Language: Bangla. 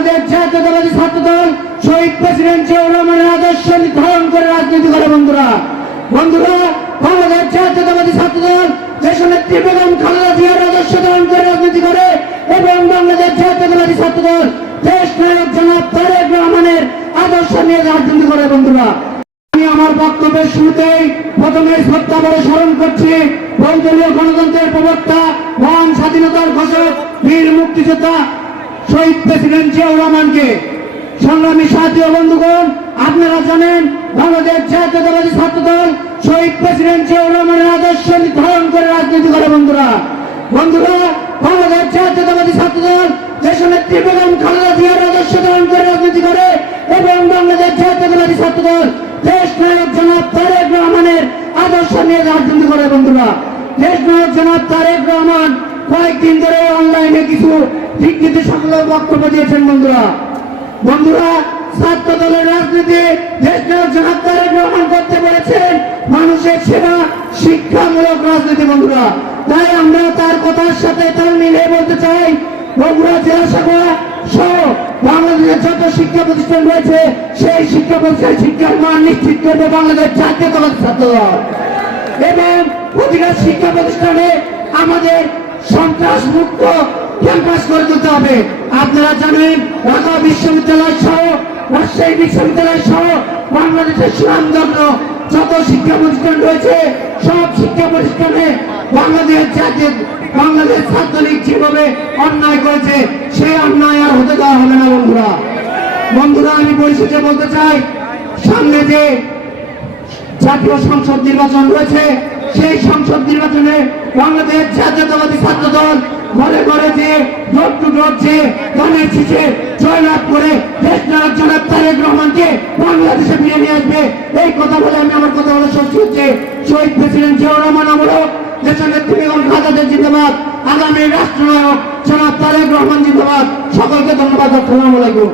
বাংলাদেশ জাতীয়তাবাদী ছাত্র দল শহীদ প্রেসিডেন্ট জিয়াউর রহমানের আদর্শ নির্ধারণ করে রাজনীতি করে, বন্ধুরা। বন্ধুরা বাংলাদেশ জাতীয়তাবাদী ছাত্র দল খালেদা জিয়ার আদর্শ ধারণ করে রাজনীতি করে এবং বাংলাদেশ জাতীয়তাবাদী ছাত্র দল দেশ নায়ক জনাব তারেক রহমানের আদর্শ নিয়ে রাজনীতি করে, বন্ধুরা। আমি আমার বক্তব্যের শুরুতেই প্রথমে বলে স্মরণ করছি বহুদলীয় গণতন্ত্রের প্রবক্তা, মহান স্বাধীনতার ঘোষক, বীর মুক্তিযোদ্ধা শহীদ প্রেসিডেন্ট জিয়াউর রহমানকে। সংগ্রামী সাথী বন্ধুগণ, আপনারা জানেন বাংলাদেশ জাতীয়তাবাদী ছাত্র দল শহীদ প্রেসিডেন্ট জিয়াউর রহমানের আদর্শ নির্ধারণ করে রাজনীতি করে, বন্ধুরা। বন্ধুরা, বাংলাদেশ জাতীয়তাবাদী ছাত্র দল দেশনেত্রী বেগম খালেদা জিয়ার আদর্শ ধারণ করে রাজনীতি করে এবং বাংলাদেশ জাতীয়তাবাদী ছাত্র দল দেশ নায়ক জনাব তারেক রহমানের আদর্শ নিয়ে রাজনীতি করে, বন্ধুরা। দেশ নায়ক জনাব তারেক রহমান কয়েকদিন ধরে কিছু বিকৃতি সকল বক্তব্য দিয়েছেন বন্ধুরা। বন্ধুরা ছাত্র দলের রাজনীতি দেশ নায়ক জনাব তারেক রহমান করতে বলেছেন মানুষের সেবা, শিক্ষামূলক রাজনীতি বন্ধুরা। তাই আমরা তার কথার সাথে তাল মিলিয়ে বলতে চাই, বগুড়া জেলা শাখা সহ বাংলাদেশের যত শিক্ষা প্রতিষ্ঠান রয়েছে, সেই শিক্ষা প্রতিষ্ঠান শিক্ষার মান নিশ্চিত করবে বাংলাদেশ জাতীয়তাবাদী ছাত্র দল এবং প্রতিটা শিক্ষা প্রতিষ্ঠানে আমাদের সন্ত্রাস মুক্ত ক্যাম্পাস করে তুলতে হবে। আপনারা জানেন, ঢাকা বিশ্ববিদ্যালয় সহ, রাজশাহী বিশ্ববিদ্যালয় সহ বাংলাদেশের সুনামধন্য যত শিক্ষা প্রতিষ্ঠান রয়েছে, সব শিক্ষা প্রতিষ্ঠানে বাংলাদেশ জাতীয় বাংলাদেশ ছাত্রলীগ যেভাবে অন্যায় করেছে, সেই অন্যায় আর হতে দেওয়া হবে না, বন্ধুরা। বন্ধুরা, আমি পরিশেষে বলতে চাই, সামনে যে জাতীয় সংসদ নির্বাচন রয়েছে, সেই সংসদ নির্বাচনে বাংলাদেশ জাতীয়তাবাদী ছাত্র দল ঘরে ঘরে যে ডোর টু ডোর যে ধানের শীষে জয়লাভ করে দেশ নায়ক জনাব তারেক রহমানকে বাংলাদেশে ফিরে নিয়ে আসবে। এই কথা বলে আমি আমার কথা বলে স্বস্তি হচ্ছে। শহীদ প্রেসিডেন্ট জিয়াউর রহমান আমলক দেশের নেত্রী বেগম খালেদা জিন্দাবাদ। আগামী রাষ্ট্রনায়ক জনাব তারেক রহমান জিন্দাবাদ। সকলকে ধন্যবাদ। আসসালামু আলাইকুম।